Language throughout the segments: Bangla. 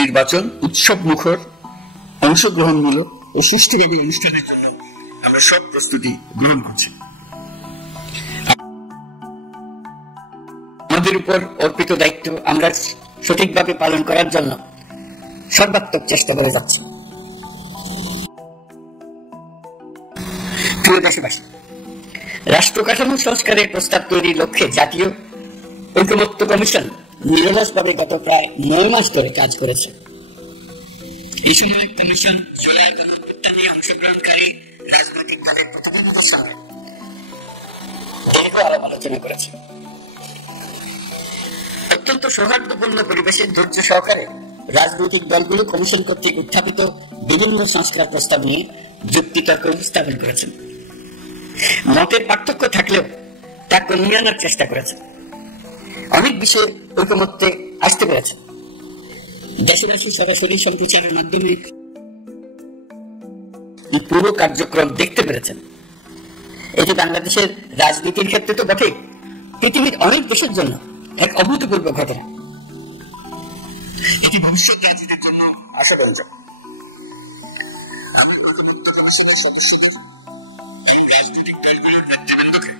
নির্বাচন উৎসব মুখর, অংশগ্রহণমূলক ও সুষ্ঠুভাবে অনুষ্ঠানের জন্য আমরা সব প্রস্তুতি গ্রহণ করছি। আমাদের উপর অর্পিত দায়িত্ব আমরা সঠিকভাবে পালন করার জন্য সর্বাত্মক চেষ্টা করে যাচ্ছি। প্রিয় দেশবাসী, রাষ্ট্র কাঠামো সংস্কারের প্রস্তাব তৈরির লক্ষ্যে জাতীয় ঐকমত্য কমিশন নিরলসভাবে গত প্রায় 9 মাস ধরে কাজ করেছে। এই সময় কমিশন জুলাই গণঅভ্যুত্থানে অংশগ্রহণকারী রাজনৈতিক দলের প্রতিনিধিদের সঙ্গে দীর্ঘ আলাপ আলোচনা করেছে। অত্যন্ত সৌহার্দ্যপূর্ণ পরিবেশে ধৈর্য সহকারে রাজনৈতিক দলগুলো কমিশন কর্তৃক উত্থাপিত বিভিন্ন সংস্কার প্রস্তাব নিয়ে যুক্তিতর্ক উপস্থাপন করেছেন। মতের পার্থক্য থাকলেও তা কমিয়ে আনার চেষ্টা করেছে। অনেক বিষয়ে ঐকমত্যে আসতে পেরেছে। দেশবাসী সরাসরি সম্প্রচারের মাধ্যমে পুরো কার্যক্রম দেখতে পেরেছেন। এটি বাংলাদেশের রাজনীতির ক্ষেত্রে তো বটেই, পৃথিবীর অনেক দেশের জন্য এক অভূতপূর্ব ঘটনা। এটি ভবিষ্যৎ রাজনীতির জন্য আশাব্যঞ্জক। সদস্যদের এবং রাজনৈতিক দলগুলোর নেতৃবৃন্দকে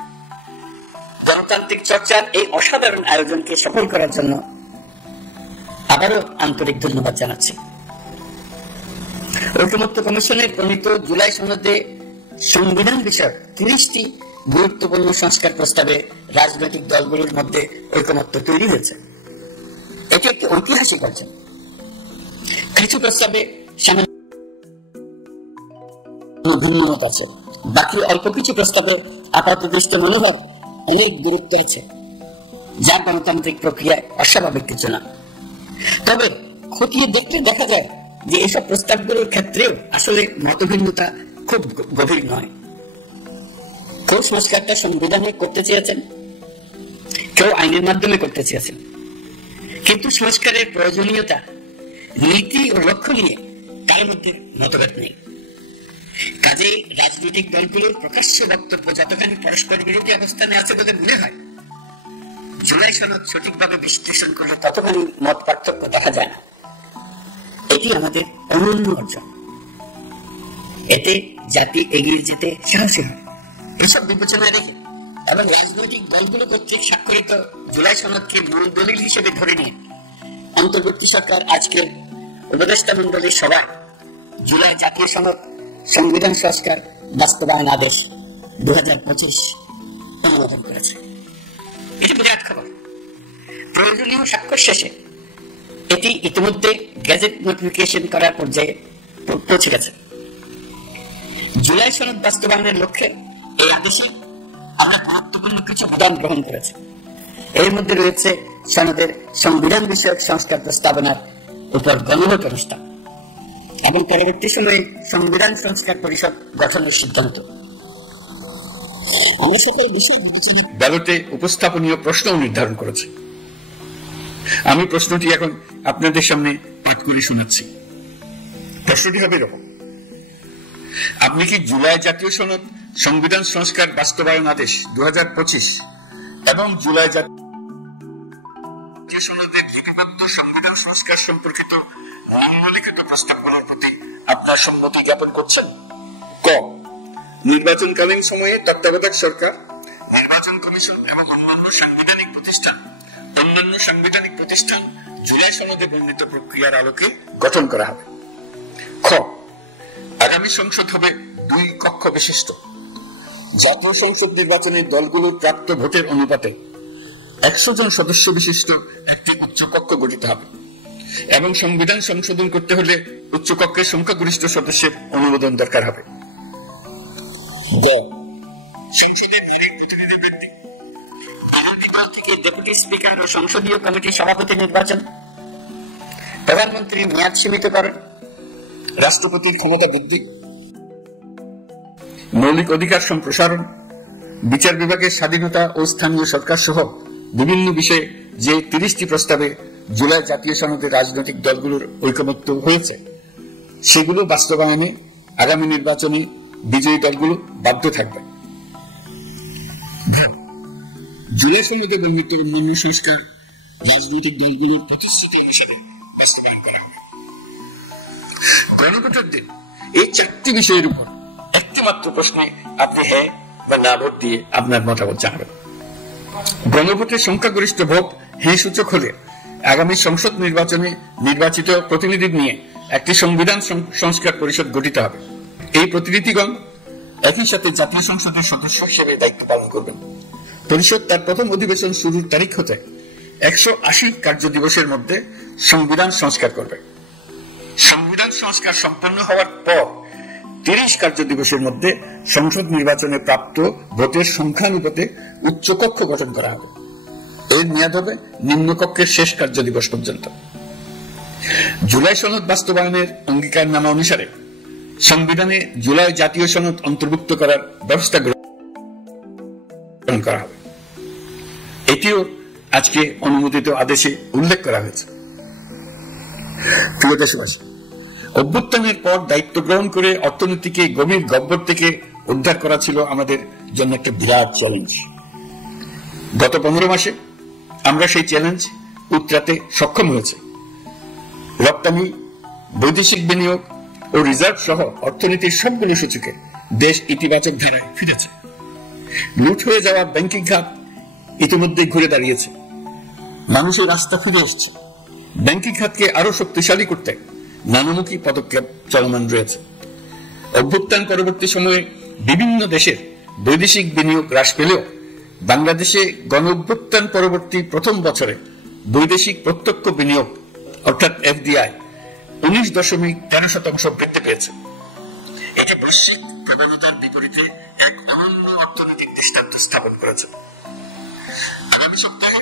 গণতান্ত্রিক চর্চার এই অসাধারণ আয়োজনকে সফল করার জন্য আবারও আন্তরিক ধন্যবাদ জানাচ্ছি। ঐকমত্য কমিশনের প্রণীত জুলাই সনদে সংবিধান বিষয়ক 30টি গুরুত্বপূর্ণ সংস্কার প্রস্তাবে রাজনৈতিক দলগুলোর মধ্যে ঐকমত্য তৈরি হয়েছে। এটি একটি ঐতিহাসিক অর্জন। কিছু প্রস্তাবে সামান্য ভিন্নমত আছে, বাকি অল্প কিছু প্রস্তাবে আপাত দৃষ্টি মনে হয় অনেক গুরুত্ব আছে, যা গণতান্ত্রিক প্রক্রিয়ায় অস্বাভাবিক কিছু না। তবে খতিয়ে দেখলে দেখা যায় যে এসব প্রস্তাবগুলোর ক্ষেত্রেও আসলে মতভিন্নতা খুব গভীর নয়। কেউ সংস্কারটা সংবিধানে করতে চেয়েছেন, কেউ আইনের মাধ্যমে করতে চেয়েছেন, কিন্তু সংস্কারের প্রয়োজনীয়তা, নীতি ও লক্ষ্য নিয়ে তার মধ্যে মতভেদ নেই। কাজেই রাজনৈতিক দলগুলোর প্রকাশ্য বক্তব্য যতখানি পরস্পর বিরোধী অবস্থানে আছে বলে মনে হয়, জুলাই সনদ সঠিকভাবে বিশ্লেষণ করলে ততখানি মত পার্থক্য দেখা যায় না। এটি আমাদের অনন্য অর্জন। এতে জাতি এগিয়ে যেতে সাহসী হয়। এসব বিবেচনা রেখে এবং রাজনৈতিক দলগুলো কর্তৃক স্বাক্ষরিত জুলাই সনদকে মূল দলিল হিসেবে ধরে নিয়ে অন্তর্বর্তী সরকার আজকের উপদেষ্টা মন্ডলীর সভায় জুলাই জাতীয় সনদ সংবিধান সংস্কার বাস্তবায়ন আদেশ 2025 অনুমোদন করেছে। এটি বিরাট খবর। প্রয়োজনীয় স্বাক্ষর শেষে এটি ইতিমধ্যে গেজেট নোটিফিকেশন করার পর্যায়ে পৌঁছে গেছে। জুলাই সনদ বাস্তবায়নের লক্ষ্যে এই আদেশে আমরা গুরুত্বপূর্ণ কিছু বিধান গ্রহণ করেছি। এর মধ্যে রয়েছে সনদের সংবিধান বিষয়ক সংস্কার প্রস্তাবনার উপর গণভোট অনুষ্ঠান এবং পরবর্তী সময়ে সংবিধান সংস্কার পরিষদ গঠনের সিদ্ধান্ত। আমরা সকল বিষয় ব্যালটে উপস্থাপনীয় প্রশ্ন নির্ধারণ করেছে। আমি প্রশ্নটি এখন আপনাদের সামনে পাঠ করে শোনাচ্ছি। প্রশ্নটি হবে এরকম: আপনি কি জুলাই জাতীয় সনদ সংবিধান সংস্কার বাস্তবায়ন আদেশ 2025 এবং জুলাই জাতীয় সনদের লিপিবদ্ধ সংবিধান সংস্কার সম্পর্কিত নিম্নলিখিত প্রস্তাবনার প্রতি আপনার সম্মতি জ্ঞাপন করছেন? ক. নির্বাচনকালীন সময়ে তত্ত্বাবধায়ক সরকার, নির্বাচন কমিশন এবং অন্যান্য সাংবিধানিক প্রতিষ্ঠান জুলাই সনদে বর্ণিত প্রক্রিয়ার আলোকে গঠন করা হবে। খ. আগামী সংসদ হবে 2 কক্ষ বিশিষ্ট। জাতীয় সংসদ নির্বাচনে দলগুলোর প্রাপ্ত ভোটের অনুপাতে 100 জন সদস্য বিশিষ্ট একটি উচ্চকক্ষ গঠিত হবে এবং সংবিধান সংশোধন করতে হলে উচ্চকক্ষের সংখ্যাগরিষ্ঠ সদস্যের অনুমোদন দরকার হবে। গ. সংসদের নারী প্রতিনিধি বৃদ্ধি। বিরোধী দল থেকে ডেপুটি স্পিকার ও সংসদীয় কমিটির সভাপতি নির্বাচন, প্রধানমন্ত্রীর মেয়াদ সীমিতকরণ, রাষ্ট্রপতির ক্ষমতা বৃদ্ধি, মৌলিক অধিকার সম্প্রসারণ, বিচার বিভাগের স্বাধীনতা ও স্থানীয় সরকার সহ বিভিন্ন বিষয়ে যে 30টি প্রস্তাবে জুলাই জাতীয় সনদে রাজনৈতিক দলগুলোর ঐকমত্য হয়েছে, সেগুলো বাস্তবায়নে আগামী নির্বাচনে বিজয়ী দলগুলো বাধ্য থাকবে। জুলাই সনদে বর্ণিত অন্যান্য সংস্কার রাজনৈতিক দলগুলোর প্রতিশ্রুতি অনুসারে বাস্তবায়ন করা গণভোটের দিন এই 4টি বিষয়ের উপর একটি মাত্র প্রশ্নে আপনি হ্যাঁ বা না ভোট দিয়ে আপনার মতামত জানাবেন। গণভোটের সংখ্যাগরিষ্ঠ ভোট হ্যাঁ সূচক হলে আগামী সংসদ নির্বাচনে নির্বাচিত প্রতিনিধি নিয়ে একটি সংবিধান সংস্কার পরিষদ গঠিত হবে। এই প্রতিনিধিগণ একই সাথে জাতীয় সংসদের সদস্য হিসেবে দায়িত্ব পালন করবেন। পরিষদ তার প্রথম অধিবেশন শুরুর তারিখ হতে 180 কার্য দিবসের মধ্যে সংবিধান সংস্কার করবে। সংবিধান সংস্কার সম্পন্ন হওয়ার পর 30 কার্য দিবসের মধ্যে সংসদ নির্বাচনে প্রাপ্ত ভোটের সংখ্যানুপাতে উচ্চকক্ষ গঠন করা হবে। এর মেয়াদ হবে নিম্নকক্ষের শেষ কার্য দিবস পর্যন্ত। জুলাই সনদ বাস্তবায়নের অঙ্গীকারনামা অনুসারে সংবিধানে জুলাই জাতীয় সনদ অন্তর্ভুক্ত করার ব্যবস্থা গ্রহণ করা হবে। এটিও আজকে অনুমোদিত আদেশে উল্লেখ করা হয়েছে। প্রিয় দেশবাসী, অভ্যুত্থানের পর দায়িত্ব গ্রহণ করে অর্থনীতিকে গভীর গহ্বর থেকে উদ্ধার করা ছিল আমাদের জন্য একটা বিরাট চ্যালেঞ্জ। গত 15 মাসে আমরা সেই চ্যালেঞ্জ উতরাতে সক্ষম হয়েছে। রপ্তানি, বৈদেশিক বিনিয়োগ ও রিজার্ভ সহ অর্থনীতির সবগুলো সূচকে দেশ ইতিবাচক ধারায় ফিরেছে। লুট হয়ে যাওয়া ব্যাংকিং খাত ইতিমধ্যে ঘুরে দাঁড়িয়েছে। মানুষের আস্থা ফিরে এসছে। ব্যাংকিং খাতকে আরো শক্তিশালী করতে নানামুখী পদক্ষেপ চলমান রয়েছে। অভ্যুত্থান পরবর্তী সময়ে বিভিন্ন দেশের বৈদেশিক বিনিয়োগ হ্রাস পেলেও বাংলাদেশে গণ অভ্যুত্থান পরবর্তী প্রথম বছরে বৈদেশিক প্রত্যক্ষ বিনিয়োগ অর্থাৎ এফডিআই 19.13% বৃদ্ধি পেয়েছে। এটি বৈশ্বিক প্রবণতার বিপরীতে এক অনন্য অর্থনৈতিক দৃষ্টান্ত স্থাপন করেছে। আগামী সপ্তাহে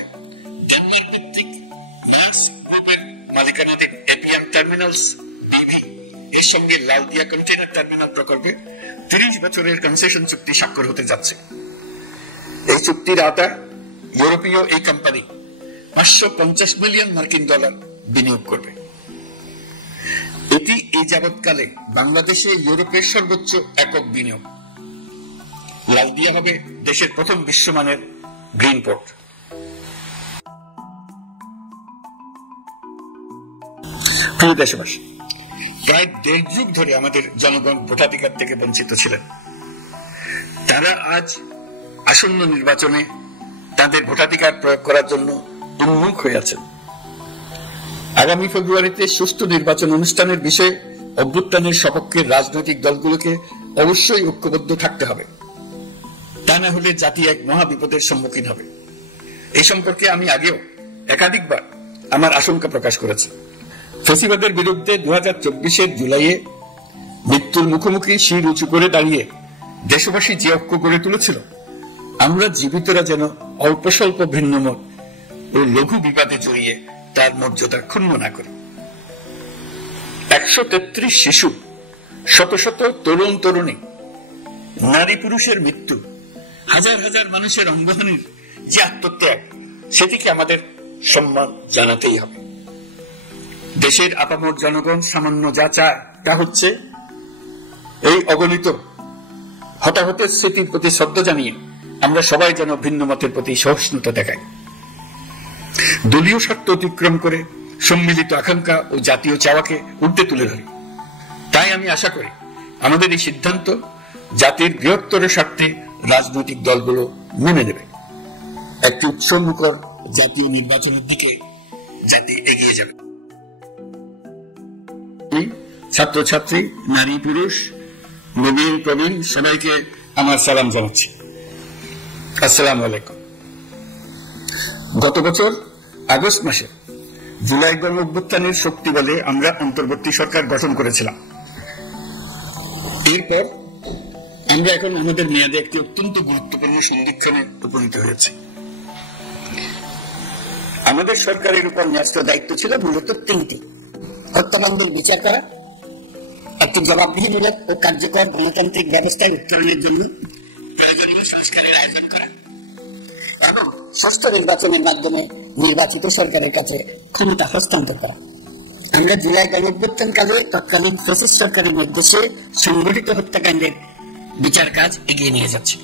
ডেনমার্ক ভিত্তিক মার্স গ্রুপের মালিকানাধীন এপিএম টার্মিনালস বিভি এর সঙ্গে লালদিয়া কন্টেইনার টার্মিনাল প্রকল্পে 30 বছরের কনসেশন চুক্তি স্বাক্ষর হতে যাচ্ছে। এই চুক্তির আওতায় ইউরোপীয় এই কোম্পানি $550 মিলিয়ন বিনিয়োগ করবে। এটি এই যাবৎকালে বাংলাদেশে ইউরোপের সর্বোচ্চ একক বিনিয়োগ। লালদিয়া হবে দেশের প্রথম বিশ্বমানের গ্রিন পোর্ট। প্রিয় দেশবাসী, প্রায় 1.5 যুগ ধরে আমাদের জনগণ ভোটাধিকার থেকে বঞ্চিত ছিলেন। তারা আজ আসন্ন নির্বাচনে তাদের ভোটাধিকার প্রয়োগ করার জন্য উন্মুখ হয়ে আছেন। আগামী ফেব্রুয়ারিতে সুষ্ঠু নির্বাচন অনুষ্ঠানের বিষয়ে অভ্যুত্থানের সপক্ষের রাজনৈতিক দলগুলোকে অবশ্যই ঐক্যবদ্ধ থাকতে হবে। তা না হলে জাতি এক মহা বিপদের সম্মুখীন হবে। এই সম্পর্কে আমি আগেও একাধিকবার আমার আশঙ্কা প্রকাশ করেছি। ফ্যাসিবাদের বিরুদ্ধে 2024 জুলাইয়ে মৃত্যুর মুখোমুখি শির উঁচু করে দাঁড়িয়ে দেশবাসী যে ঐক্য গড়ে তুলেছিল, আমরা জীবিতরা যেন অল্প স্বল্প ভিন্নমত ও লঘু বিবাদে জড়িয়ে তার মর্যাদা ক্ষুণ্ণ না করি। 133 শিশু, শত শত তরুণ তরুণী, নারী পুরুষের মৃত্যু, হাজার হাজার মানুষের অঙ্গহানির যে আত্মত্যাগ, সেটিকে আমাদের সম্মান জানাতেই হবে। দেশের আপামর জনগণ সামান্য যা চায় তা হচ্ছে এই অগণিত হতাহতের স্মৃতির প্রতি শ্রদ্ধা জানিয়ে আমরা সবাই যেন ভিন্ন মতের প্রতি সহিষ্ণুতা দেখাই। দলীয় স্বার্থ অতিক্রম করে সম্মিলিত আকাঙ্ক্ষা ও জাতীয় চাওয়াকে ঊর্ধ্বে তুলে ধরি। তাই আমি আশা করি আমাদের এই সিদ্ধান্ত জাতির বৃহত্তর স্বার্থে রাজনৈতিক দলগুলো মেনে নেবে। একটি উৎসবমুখর জাতীয় নির্বাচনের দিকে জাতি এগিয়ে যাবে। ছাত্রছাত্রী, নারী পুরুষ, নবীন প্রবীণ সবাইকে আমার সালাম জানাচ্ছি। আসসালামু আলাইকুম। গত বছর আগস্ট মাসে জুলাই গণ অভ্যুত্থানের শক্তি বলে আমরা অন্তর্বর্তী সরকার গঠন করেছিলাম। এরপর আমরা এখন আমাদের মেয়াদে একটি অত্যন্ত গুরুত্বপূর্ণ সন্ধিক্ষণে উপনীত হয়েছি। আমাদের সরকারের উপর ন্যস্ত দায়িত্ব ছিল মূলত 3টি: হত্যাকাণ্ডের বিচার করা, একটি জবাবদিহিমূলক ও কার্যকর গণতান্ত্রিক ব্যবস্থায় উত্তরণের জন্য সংস্কারের আয়োজন করা এবং ষষ্ঠ নির্বাচনের মাধ্যমে নির্বাচিত সরকারের কাছে ক্ষমতা হস্তান্তর করা। আমরা জুলাই গণ অভ্যুত্থানকালে তৎকালীন ফ্যাসিস্ট সরকারের নির্দেশে সংগঠিত হত্যাকাণ্ডের বিচার কাজ এগিয়ে নিয়ে যাচ্ছি।